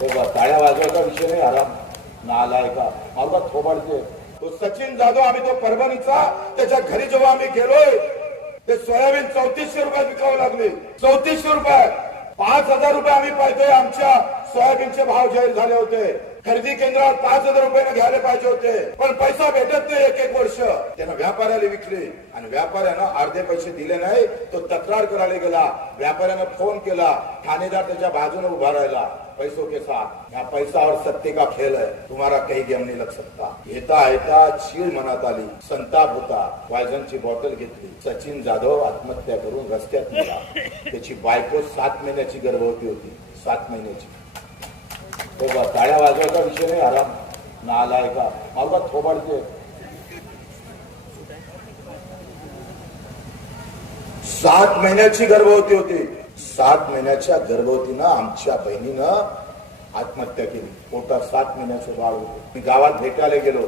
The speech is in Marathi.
टाळ्या वाजवायचा विषय नाही. आराम नालाय का मला थोबाडते. तो सचिन जाधव आम्ही तो परभणीचा त्याच्या घरी जेव्हा आम्ही गेलोय ते सोयाबीन 3400 रुपयात विकावं लागले. 3400 रुपये. 5000 रुपये आम्ही पाहतोय. आमच्या सोयाबीनचे भाव जाहीर झाले होते. खरेदी केंद्रात 5000 रुपयाने घ्यायला पाहिजे होते पण पैसा भेटत नाही. एक वर्ष त्यानं व्यापाऱ्याला विकले आणि व्यापाऱ्यानं अर्धे पैसे दिले नाही. तो तक्रार करायला गेला. व्यापाऱ्यानं फोन केला. ठाणेदार त्याच्या बाजूने उभा राहिला. पैसों के साथ यहाँ पैसा और सत्ते का खेळ है. तुम्हाला काही गेम नाही लग सकता. येता येता चीड मनात आली. संताप होता. पॉयझनची बॉटल घेतली. सचिन जाधव आत्महत्या करून रस्त्यात गेला. त्याची बायको 7 महिन्याची गर्भवती होती. 7 महिन्याची. टाळ्या वाजवायचा विषय नाही. आराम नालाय का मला थोबाडते. 7 महिन्याची गर्भवती होती. 7 महिन्याच्या गर्भवतीनं आमच्या बहिणीनं आत्महत्या केली. पोटात 7 महिन्याचं बाळ होतं. मी गावात भेटायला गेलो.